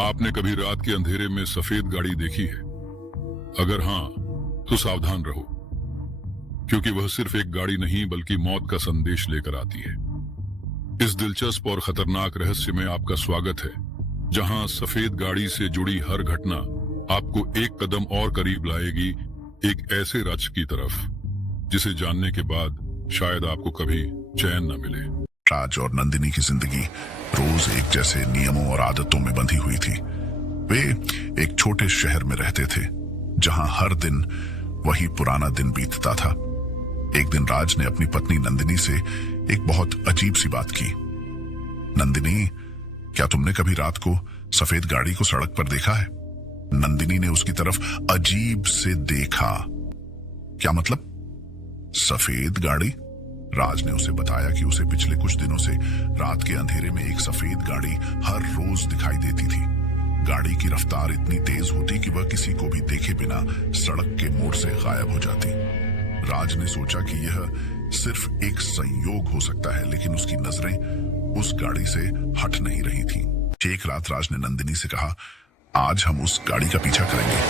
आपने कभी रात के अंधेरे में सफेद गाड़ी देखी है? अगर हाँ, तो सावधान रहो, क्योंकि वह सिर्फ एक गाड़ी नहीं बल्कि मौत का संदेश लेकर आती है। इस दिलचस्प और खतरनाक रहस्य में आपका स्वागत है, जहां सफेद गाड़ी से जुड़ी हर घटना आपको एक कदम और करीब लाएगी एक ऐसे राज्य की तरफ जिसे जानने के बाद शायद आपको कभी चैन न मिले। राज और नंदिनी की जिंदगी रोज एक जैसे नियमों और आदतों में बंधी हुई थी। वे एक छोटे शहर में रहते थे, जहां हर दिन वही पुराना दिन बीतता था। एक दिन राज ने अपनी पत्नी नंदिनी से एक बहुत अजीब सी बात की। नंदिनी, क्या तुमने कभी रात को सफेद गाड़ी को सड़क पर देखा है? नंदिनी ने उसकी तरफ अजीब से देखा। क्या मतलब? सफेद गाड़ी? राज ने उसे बताया कि उसे पिछले कुछ दिनों से रात के अंधेरे में एक सफेद गाड़ी हर रोज दिखाई देती थी। गाड़ी की रफ्तार इतनी तेज होती कि वह किसी को भी देखे बिना सड़क के मोड़ से गायब हो जाती। राज ने सोचा कि यह सिर्फ एक संयोग हो सकता है, लेकिन उसकी नजरें उस गाड़ी से हट नहीं रही थीं। एक रात राज ने नंदिनी से कहा, आज हम उस गाड़ी का पीछा करेंगे।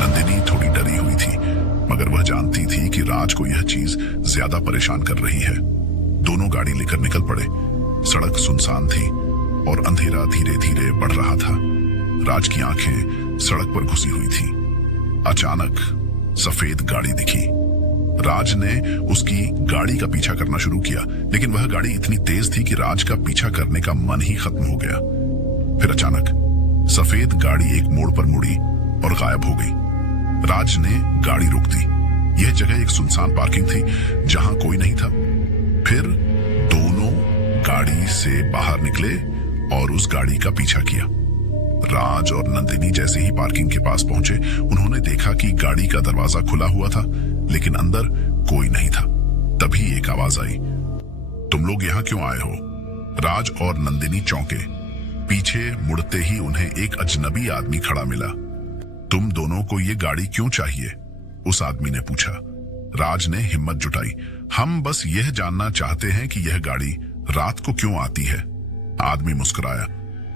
नंदिनी थोड़ी डरी हुई थी, मगर वह जानती थी कि राज को यह चीज ज्यादा परेशान कर रही है। दोनों गाड़ी लेकर निकल पड़े। सड़क सुनसान थी और अंधेरा धीरे धीरे बढ़ रहा था। राज की आंखें सड़क पर घुसी हुई थी। अचानक सफेद गाड़ी दिखी। राज ने उसकी गाड़ी का पीछा करना शुरू किया, लेकिन वह गाड़ी इतनी तेज थी कि राज का पीछा करने का मन ही खत्म हो गया। फिर अचानक सफेद गाड़ी एक मोड़ पर मुड़ी और गायब हो गई। राज ने गाड़ी रोक दी। यह जगह एक सुनसान पार्किंग थी, जहां कोई नहीं था। फिर दोनों गाड़ी से बाहर निकले और उस गाड़ी का पीछा किया। राज और नंदिनी जैसे ही पार्किंग के पास पहुंचे, उन्होंने देखा कि गाड़ी का दरवाजा खुला हुआ था, लेकिन अंदर कोई नहीं था। तभी एक आवाज आई, तुम लोग यहां क्यों आए हो? राज और नंदिनी चौंके। पीछे मुड़ते ही उन्हें एक अजनबी आदमी खड़ा मिला। तुम दोनों को ये गाड़ी क्यों चाहिए? उस आदमी ने पूछा। राज ने हिम्मत जुटाई, हम बस यह जानना चाहते हैं कि यह गाड़ी रात को क्यों आती है। आदमी मुस्कुराया,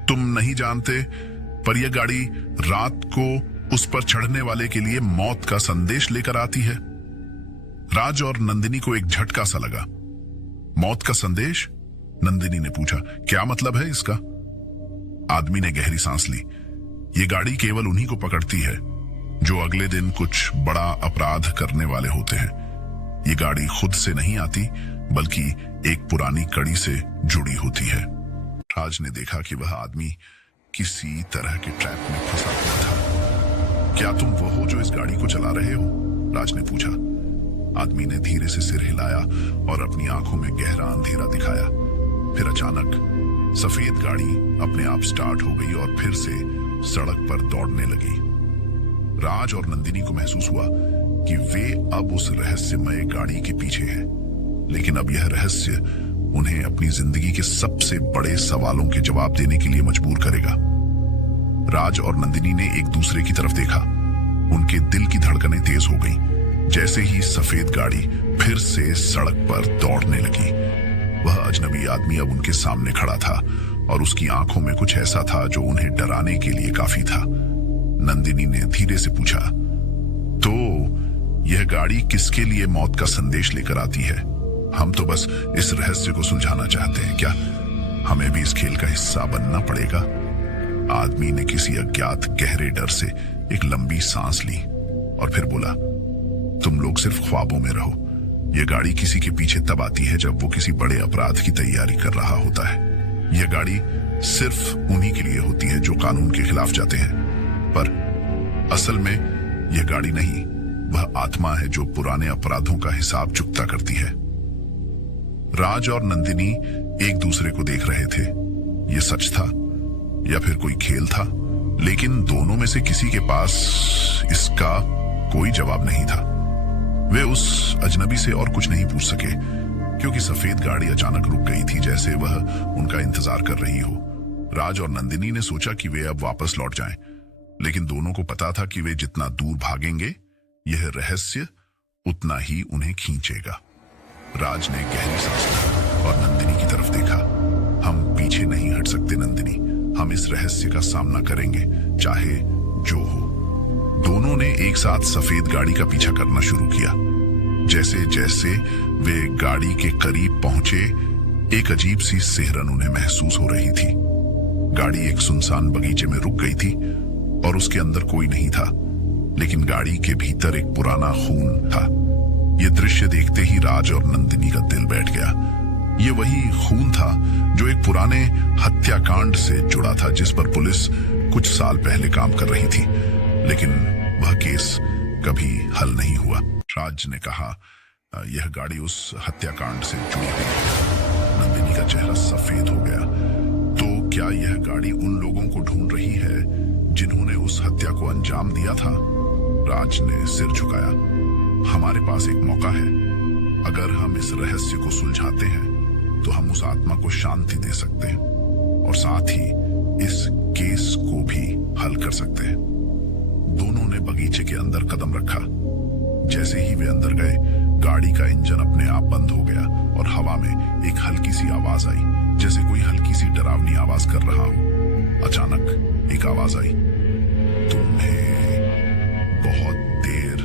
तुम नहीं जानते, पर यह गाड़ी रात को उस पर चढ़ने वाले के लिए मौत का संदेश लेकर आती है। राज और नंदिनी को एक झटका सा लगा। मौत का संदेश? नंदिनी ने पूछा, क्या मतलब है इसका? आदमी ने गहरी सांस ली। ये गाड़ी केवल उन्हीं को पकड़ती है जो अगले दिन कुछ बड़ा अपराध करने वाले होते हैं। ये गाड़ी खुद से नहीं आती, बल्कि एक पुरानी कड़ी से जुड़ी होती है। राज ने देखा कि वह आदमी किसी तरह के ट्रैप में फंसा हुआ था। क्या तुम वो हो जो इस गाड़ी को चला रहे हो? राज ने पूछा। आदमी ने धीरे से सिर हिलाया और अपनी आंखों में गहरा अंधेरा दिखाया। फिर अचानक सफेद गाड़ी अपने आप स्टार्ट हो गई और फिर से सड़क पर दौड़ने लगी। राज और नंदिनी को महसूस हुआ कि वे अब उस रहस्यमय गाड़ी के पीछे हैं, लेकिन अब यह रहस्य उन्हें अपनी जिंदगी के सबसे बड़े सवालों के जवाब देने के लिए मजबूर करेगा। राज और नंदिनी ने एक दूसरे की तरफ देखा। उनके दिल की धड़कनें तेज हो गईं, जैसे ही सफेद गाड़ी फिर से सड़क पर दौड़ने लगी। वह अजनबी आदमी अब उनके सामने खड़ा था और उसकी आंखों में कुछ ऐसा था जो उन्हें डराने के लिए काफी था। नंदिनी ने धीरे से पूछा, तो यह गाड़ी किसके लिए मौत का संदेश लेकर आती है? हम तो बस इस रहस्य को सुलझाना चाहते हैं। क्या हमें भी इस खेल का हिस्सा बनना पड़ेगा? आदमी ने किसी अज्ञात गहरे डर से एक लंबी सांस ली और फिर बोला, तुम लोग सिर्फ ख्वाबों में रहो। यह गाड़ी किसी के पीछे तब आती है जब वो किसी बड़े अपराध की तैयारी कर रहा होता है। यह गाड़ी सिर्फ उन्हीं के लिए होती है जो कानून के खिलाफ जाते हैं, पर असल में यह गाड़ी नहीं, वह आत्मा है जो पुराने अपराधों का हिसाब चुकता करती है। राज और नंदिनी एक दूसरे को देख रहे थे। यह सच था या फिर कोई खेल था, लेकिन दोनों में से किसी के पास इसका कोई जवाब नहीं था। वे उस अजनबी से और कुछ नहीं पूछ सके, क्योंकि सफेद गाड़ी अचानक रुक गई थी, जैसे वह उनका इंतजार कर रही हो। राज और नंदिनी ने सोचा कि वे अब वापस लौट जाएं, लेकिन दोनों को पता था कि वे जितना दूर भागेंगे, यह रहस्य उतना ही उन्हें खींचेगा। राज ने गहरी सांस ली और नंदिनी की तरफ देखा। हम पीछे नहीं हट सकते नंदिनी, हम इस रहस्य का सामना करेंगे, चाहे जो हो। दोनों ने एक साथ सफेद गाड़ी का पीछा करना शुरू किया। जैसे जैसे वे गाड़ी के करीब पहुंचे, एक अजीब सी सिहरन उन्हें महसूस हो रही थी। गाड़ी एक सुनसान बगीचे में रुक गई थी और उसके अंदर कोई नहीं था, लेकिन गाड़ी के भीतर एक पुराना खून था। यह दृश्य देखते ही राज और नंदिनी का दिल बैठ गया। ये वही खून था जो एक पुराने हत्याकांड से जुड़ा था, जिस पर पुलिस कुछ साल पहले काम कर रही थी, लेकिन वह केस कभी हल नहीं हुआ। राज ने कहा, यह गाड़ी उस हत्याकांड से जुड़ी हुई है। नंदिनी का चेहरा सफेद हो गया। तो क्या यह गाड़ी उन लोगों को ढूंढ रही है जिन्होंने उस हत्या को अंजाम दिया था? राज ने सिर झुकाया। हमारे पास एक मौका है। अगर हम इस रहस्य को सुलझाते हैं तो हम उस आत्मा को शांति दे सकते हैं और साथ ही इस केस को भी हल कर सकते हैं। दोनों ने बगीचे के अंदर कदम रखा। जैसे ही वे अंदर गए, गाड़ी का इंजन अपने आप बंद हो गया और हवा में एक हल्की सी आवाज आई, जैसे कोई हल्की सी डरावनी आवाज कर रहा हो। अचानक एक आवाज आई, तुम्हें बहुत देर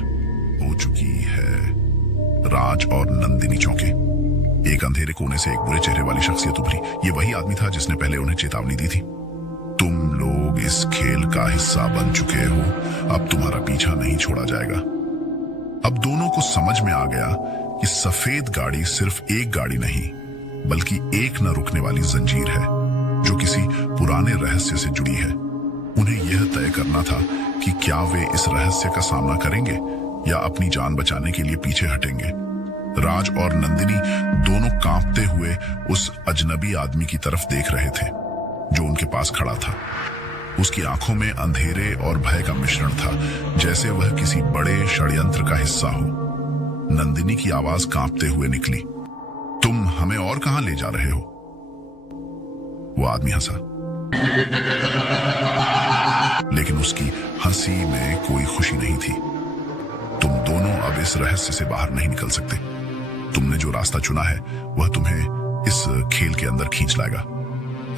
हो चुकी है। राज और नंदिनी चौंके। एक अंधेरे कोने से एक बुरे चेहरे वाली शख्सियत उभरी। ये वही आदमी था जिसने पहले उन्हें चेतावनी दी थी। तुम लोग इस खेल का हिस्सा बन चुके हो, अब तुम्हारा पीछा नहीं छोड़ा जाएगा। अब दोनों को समझ में आ गया कि सफेद गाड़ी सिर्फ एक गाड़ी नहीं, बल्कि एक न रुकने वाली जंजीर है जो किसी पुराने रहस्य से जुड़ी है। उन्हें यह तय करना था कि क्या वे इस रहस्य का सामना करेंगे या अपनी जान बचाने के लिए पीछे हटेंगे। राज और नंदिनी दोनों कांपते हुए उस अजनबी आदमी की तरफ देख रहे थे जो उनके पास खड़ा था। उसकी आंखों में अंधेरे और भय का मिश्रण था, जैसे वह किसी बड़े षड्यंत्र का हिस्सा हो। नंदिनी की आवाज कांपते हुए निकली, तुम हमें और कहां ले जा रहे हो? वो आदमी हंसा, लेकिन उसकी हंसी में कोई खुशी नहीं थी। तुम दोनों अब इस रहस्य से बाहर नहीं निकल सकते। तुमने जो रास्ता चुना है वह तुम्हें इस खेल के अंदर खींच लाएगा।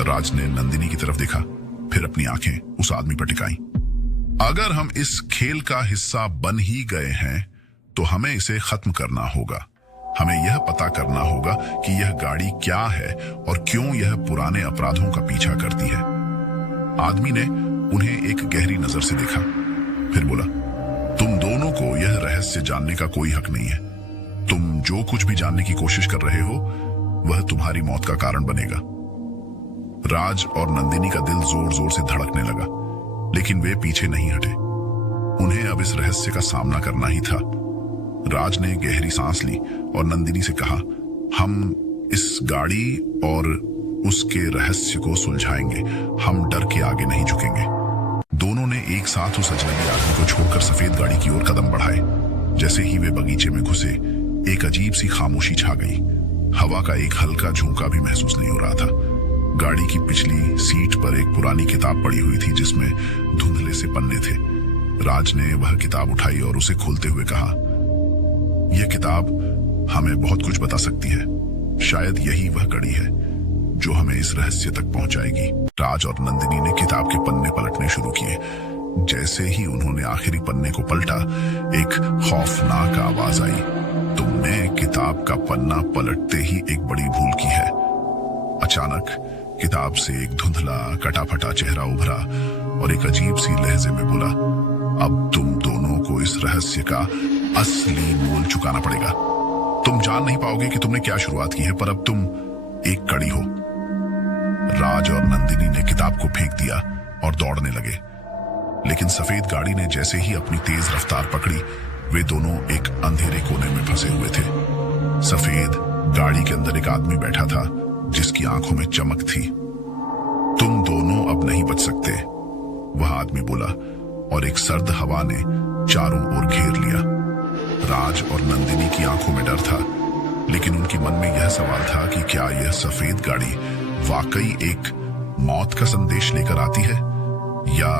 राज ने नंदिनी की तरफ देखा, फिर अपनी आंखें उस आदमी पर टिकाई। अगर हम इस खेल का हिस्सा बन ही गए हैं तो हमें इसे खत्म करना होगा। हमें यह पता करना होगा कि यह गाड़ी क्या है और क्यों यह पुराने अपराधों का पीछा करती है। आदमी ने उन्हें एक गहरी नजर से देखा, फिर बोला, तुम दोनों को यह रहस्य जानने का कोई हक नहीं है। तुम जो कुछ भी जानने की कोशिश कर रहे हो वह तुम्हारी मौत का कारण बनेगा। राज और नंदिनी का दिल जोर जोर से धड़कने लगा, लेकिन वे पीछे नहीं हटे। उन्हें अब इस रहस्य का सामना करना ही था। राज ने गहरी सांस ली और नंदिनी से कहा, हम इस गाड़ी और उसके रहस्य को सुलझाएंगे। हम डर के आगे नहीं झुकेंगे। दोनों ने एक साथ उस अजनबी आदमी को छोड़कर सफेद गाड़ी की ओर कदम बढ़ाए। जैसे ही वे बगीचे में घुसे, एक अजीब सी खामोशी छा गई। हवा का एक हल्का झोंका भी महसूस नहीं हो रहा था। गाड़ी की पिछली सीट पर एक पुरानी किताब पड़ी हुई थी जिसमें धुंधले से पन्ने थे। राज ने वह किताब उठाई और उसे खोलते हुए कहा, यह किताब हमें बहुत कुछ बता सकती है। शायद यही वह कड़ी है जो हमें इस रहस्य तक पहुंचाएगी। राज और नंदिनी ने किताब के पन्ने पलटने शुरू किए। जैसे ही उन्होंने आखिरी पन्ने को पलटा, एक खौफनाक आवाज आई, तुमने किताब का पन्ना पलटते ही एक बड़ी भूल की है। अचानक किताब से एक धुंधला कटा-फटा चेहरा उभरा और एक अजीब सी लहजे में बोला, अब तुम दोनों को इस रहस्य का असली मोल चुकाना पड़ेगा। तुम जान नहीं पाओगे कि तुमने क्या शुरुआत की है, पर अब तुम एक कड़ी हो। राज और नंदिनी ने किताब को फेंक दिया और दौड़ने लगे, लेकिन सफेद गाड़ी ने जैसे ही अपनी तेज रफ्तार पकड़ी, वे दोनों एक अंधेरे कोने में फंसे हुए थे। सफेद गाड़ी के अंदर एक आदमी बैठा था जिसकी आंखों में चमक थी। तुम दोनों अब नहीं बच सकते, वह आदमी बोला, और एक सर्द हवा ने चारों ओर घेर लिया। राज और नंदिनी की आंखों में डर था, लेकिन उनके मन में यह सवाल था कि क्या यह सफेद गाड़ी वाकई एक मौत का संदेश लेकर आती है या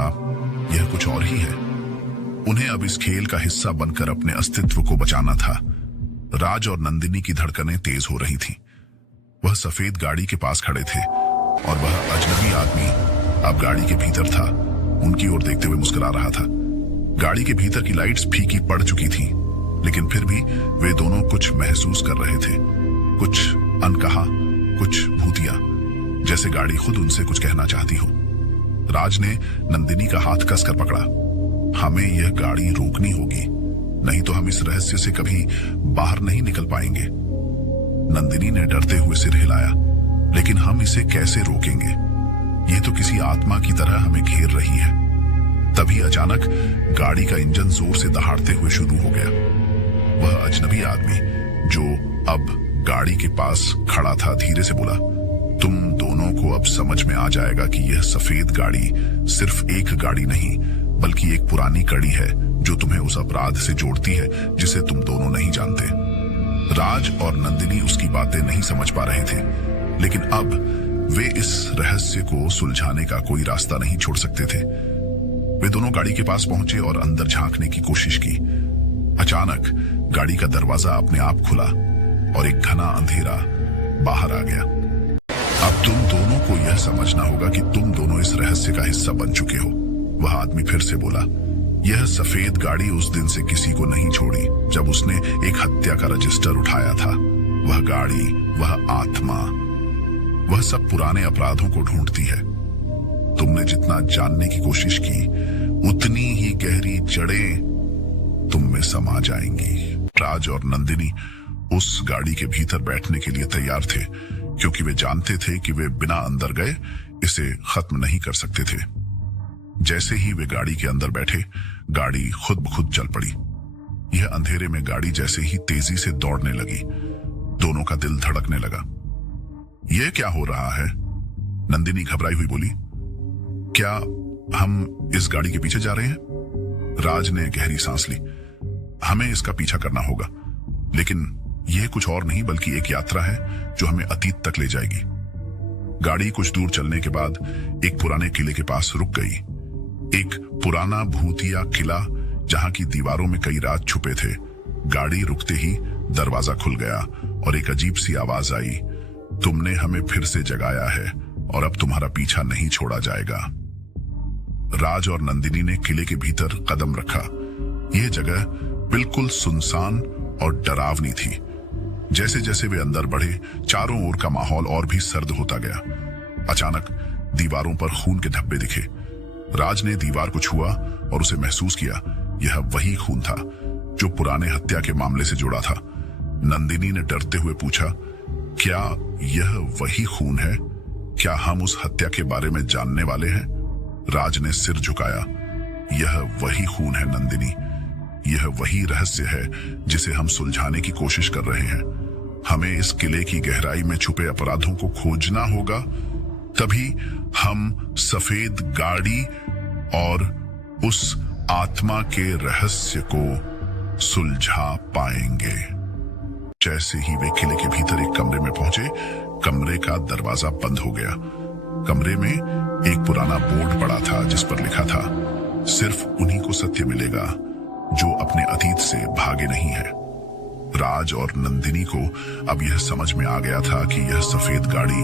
यह कुछ और ही है। उन्हें अब इस खेल का हिस्सा बनकर अपने अस्तित्व को बचाना था। राज और नंदिनी की धड़कनें तेज हो रही थीं। वह सफेद गाड़ी के पास खड़े थे और वह अजनबी आदमी अब गाड़ी के भीतर था, उनकी ओर देखते हुए मुस्कुरा रहा था। गाड़ी के भीतर की लाइट्स फीकी पड़ चुकी थी, लेकिन फिर भी वे दोनों कुछ महसूस कर रहे थे, कुछ अनकहा, कुछ भूतिया, जैसे गाड़ी खुद उनसे कुछ कहना चाहती हो। राज ने नंदिनी का हाथ कसकर पकड़ा। हमें यह गाड़ी रोकनी होगी, नहीं तो हम इस रहस्य से कभी बाहर नहीं निकल पाएंगे। नंदिनी ने डरते हुए सिर हिलाया, लेकिन हम इसे कैसे रोकेंगे? यह तो किसी आत्मा की तरह हमें घेर रही है। तभी अचानक गाड़ी का इंजन जोर से दहाड़ते हुए शुरू हो गया। वह अजनबी आदमी जो अब गाड़ी के पास खड़ा था धीरे से बोला, तुम दोनों को अब समझ में आ जाएगा कि यह सफेद गाड़ी सिर्फ एक गाड़ी नहीं, बल्कि एक पुरानी कड़ी है जो तुम्हें उस अपराध से जोड़ती है जिसे तुम दोनों नहीं जानते। राज और नंदिनी उसकी बातें नहीं समझ पा रहे थे, लेकिन अब वे इस रहस्य को सुलझाने का कोई रास्ता नहीं छोड़ सकते थे। वे दोनों गाड़ी के पास पहुंचे और अंदर झांकने की कोशिश की। अचानक गाड़ी का दरवाजा अपने आप खुला और एक घना अंधेरा बाहर आ गया। अब तुम दोनों को यह समझना होगा कि तुम दोनों इस रहस्य का हिस्सा बन चुके हो, वह आदमी फिर से बोला। यह सफेद गाड़ी उस दिन से किसी को नहीं छोड़ी जब उसने एक हत्या का रजिस्टर उठाया था। वह गाड़ी, वह आत्मा, वह सब पुराने अपराधों को ढूंढती है। तुमने जितना जानने की कोशिश की, उतनी ही गहरी जड़ें तुम में समा जाएंगी। राज और नंदिनी उस गाड़ी के भीतर बैठने के लिए तैयार थे, क्योंकि वे जानते थे कि वे बिना अंदर गए इसे खत्म नहीं कर सकते थे। जैसे ही वे गाड़ी के अंदर बैठे, गाड़ी खुद ब खुद चल पड़ी। यह अंधेरे में गाड़ी जैसे ही तेजी से दौड़ने लगी, दोनों का दिल धड़कने लगा। यह क्या हो रहा है? नंदिनी घबराई हुई बोली। क्या हम इस गाड़ी के पीछे जा रहे हैं? राज ने गहरी सांस ली। हमें इसका पीछा करना होगा, लेकिन यह कुछ और नहीं बल्कि एक यात्रा है जो हमें अतीत तक ले जाएगी। गाड़ी कुछ दूर चलने के बाद एक पुराने किले के पास रुक गई। एक पुराना भूतिया किला जहां की दीवारों में कई राज छुपे थे। गाड़ी रुकते ही दरवाजा खुल गया और एक अजीब सी आवाज आई, तुमने हमें फिर से जगाया है और अब तुम्हारा पीछा नहीं छोड़ा जाएगा। राज और नंदिनी ने किले के भीतर कदम रखा। यह जगह बिल्कुल सुनसान और डरावनी थी। जैसे जैसे वे अंदर बढ़े, चारों ओर का माहौल और भी सर्द होता गया। अचानक दीवारों पर खून के धब्बे दिखे। राज ने दीवार को छुआ और उसे महसूस किया। यह वही खून था जो पुराने हत्या के मामले से जुड़ा था। नंदिनी ने डरते हुए पूछा, क्या यह वही खून है? क्या हम उस हत्या के बारे में जानने वाले हैं? राज ने सिर झुकाया। यह वही खून है नंदिनी, यह वही रहस्य है जिसे हम सुलझाने की कोशिश कर रहे हैं। हमें इस किले की गहराई में छुपे अपराधों को खोजना होगा, तभी हम सफेद गाड़ी और उस आत्मा के रहस्य को सुलझा पाएंगे। जैसे ही वे किले के भीतर एक कमरे में पहुंचे, कमरे का दरवाजा बंद हो गया। कमरे में एक पुराना बोर्ड पड़ा था जिस पर लिखा था, सिर्फ उन्हीं को सत्य मिलेगा जो अपने अतीत से भागे नहीं है। राज और नंदिनी को अब यह समझ में आ गया था कि यह सफेद गाड़ी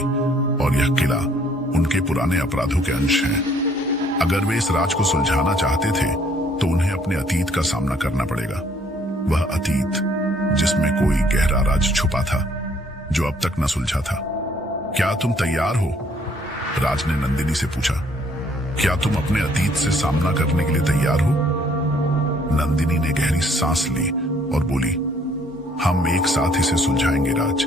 और यह किला उनके पुराने अपराधों के अंश हैं। अगर वे इस राज को सुलझाना चाहते थे तो उन्हें अपने अतीत का सामना करना पड़ेगा। वह अतीत जिसमें कोई गहरा राज छुपा था जो अब तक न सुलझा था। क्या तुम तैयार हो? राज ने नंदिनी से पूछा। क्या तुम अपने अतीत से सामना करने के लिए तैयार हो? नंदिनी ने गहरी सांस ली और बोली, हम एक साथ इसे सुलझाएंगे राज।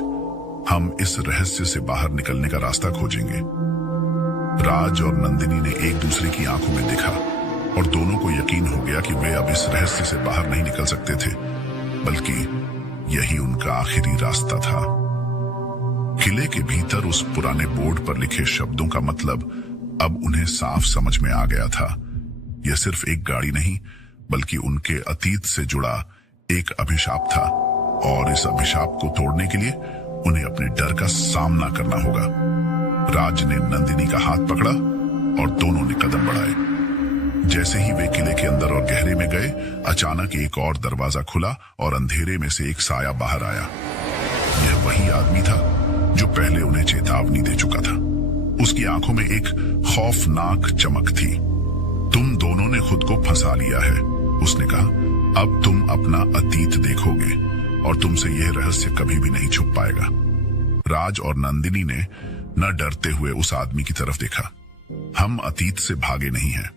हम इस रहस्य से बाहर निकलने का रास्ता खोजेंगे। राज और नंदिनी ने एक दूसरे की आंखों में देखा और दोनों को यकीन हो गया कि वे अब इस रहस्य से बाहर नहीं निकल सकते थे, बल्कि यही उनका आखिरी रास्ता था। किले के भीतर उस पुराने बोर्ड पर लिखे शब्दों का मतलब अब उन्हें साफ समझ में आ गया था। यह सिर्फ एक गाड़ी नहीं, बल्कि उनके अतीत से जुड़ा एक अभिशाप था, और इस अभिशाप को तोड़ने के लिए उन्हें अपने डर का सामना करना होगा। राज ने नंदिनी का हाथ पकड़ा और दोनों ने कदम बढ़ाए। जैसे ही वे किले के अंदर और गहरे में गए, अचानक एक और दरवाजा खुला और अंधेरे में से एक साया बाहर आया। यह वही आदमी था जो पहले उन्हें चेतावनी दे चुका था। उस उसकी आंखों में एक खौफनाक चमक थी। तुम दोनों ने खुद को फंसा लिया है, उसने कहा। अब तुम अपना अतीत देखोगे और तुमसे यह रहस्य कभी भी नहीं छुप पाएगा। राज और नंदिनी ने न डरते हुए उस आदमी की तरफ देखा। हम अतीत से भागे नहीं हैं,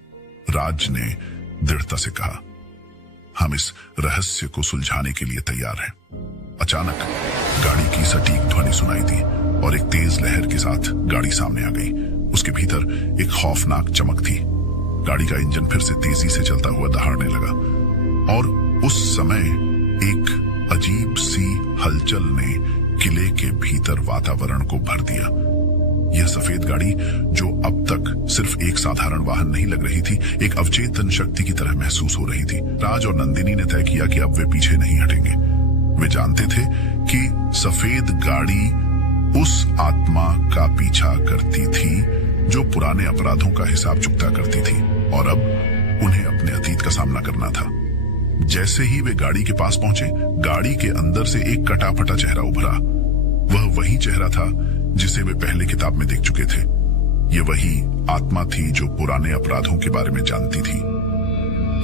राज ने दृढ़ता से कहा। हम इस रहस्य को सुलझाने के लिए तैयार हैं। अचानक गाड़ी की सटीक ध्वनि सुनाई दी और एक तेज लहर के साथ गाड़ी सामने आ गई। उसके भीतर एक खौफनाक चमक थी। गाड़ी का इंजन फिर से तेजी से चलता हुआ दहाड़ने लगा और उस समय एक अजीब सी हलचल ने किले के भीतर वातावरण को भर दिया। यह सफेद गाड़ी, जो अब तक सिर्फ एक साधारण वाहन नहीं लग रही थी, एक अवचेतन शक्ति की तरह महसूस हो रही थी। राज और नंदिनी ने तय किया कि अब वे पीछे नहीं हटेंगे। वे जानते थे कि सफेद गाड़ी उस आत्मा का पीछा करती थी जो पुराने अपराधों का हिसाब चुकता करती थी और अब उन्हें अपने अतीत का सामना करना था। जैसे ही वे गाड़ी के पास पहुंचे, गाड़ी के अंदर से एक कटा-फटा चेहरा उभरा। वह वही चेहरा था जिसे वे पहले किताब में देख चुके थे। ये वही आत्मा थी जो पुराने अपराधों के बारे में जानती थी।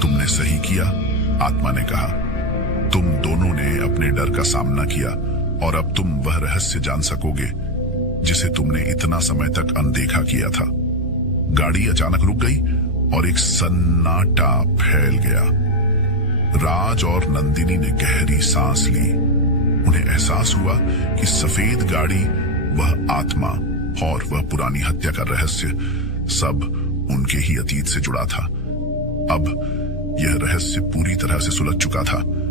तुमने सही किया, आत्मा ने कहा। तुम दोनों ने अपने डर का सामना किया और अब तुम वह रहस्य जान सकोगे जिसे तुमने इतना समय तक अनदेखा किया था। गाड़ी अचानक रुक गई और एक सन्नाटा फैल गया। राज और नंदिनी ने गहरी सांस ली। उन्हें एहसास हुआ कि सफेद गाड़ी, वह आत्मा और वह पुरानी हत्या का रहस्य सब उनके ही अतीत से जुड़ा था। अब यह रहस्य पूरी तरह से सुलझ चुका था।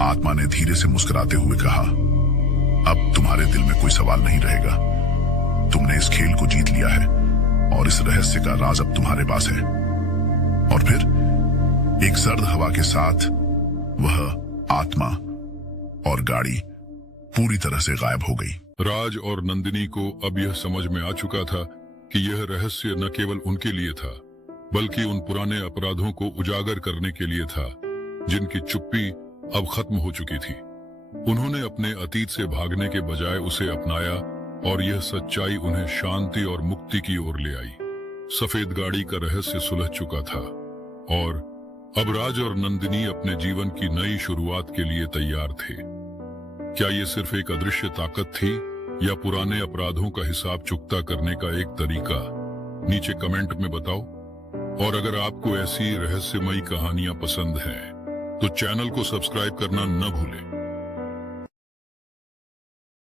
आत्मा ने धीरे से मुस्कुराते हुए कहा, अब तुम्हारे दिल में कोई सवाल नहीं रहेगा। तुमने इस खेल को जीत लिया है और इस रहस्य का राज अब तुम्हारे पास है। और फिर एक सर्द हवा के साथ वह आत्मा और गाड़ी पूरी तरह से गायब हो गई। राज और नंदिनी को अब यह समझ में आ चुका था कि यह रहस्य न केवल उनके लिए था, बल्कि उन पुराने अपराधों को उजागर करने के लिए था जिनकी चुप्पी अब खत्म हो चुकी थी। उन्होंने अपने अतीत से भागने के बजाय उसे अपनाया और यह सच्चाई उन्हें शांति और मुक्ति की ओर ले आई। सफेद गाड़ी का रहस्य सुलझ चुका था और अब राज और नंदिनी अपने जीवन की नई शुरुआत के लिए तैयार थे। क्या ये सिर्फ एक अदृश्य ताकत थी या पुराने अपराधों का हिसाब चुकता करने का एक तरीका? नीचे कमेंट में बताओ। और अगर आपको ऐसी रहस्यमयी कहानियां पसंद हैं तो चैनल को सब्सक्राइब करना न भूलें।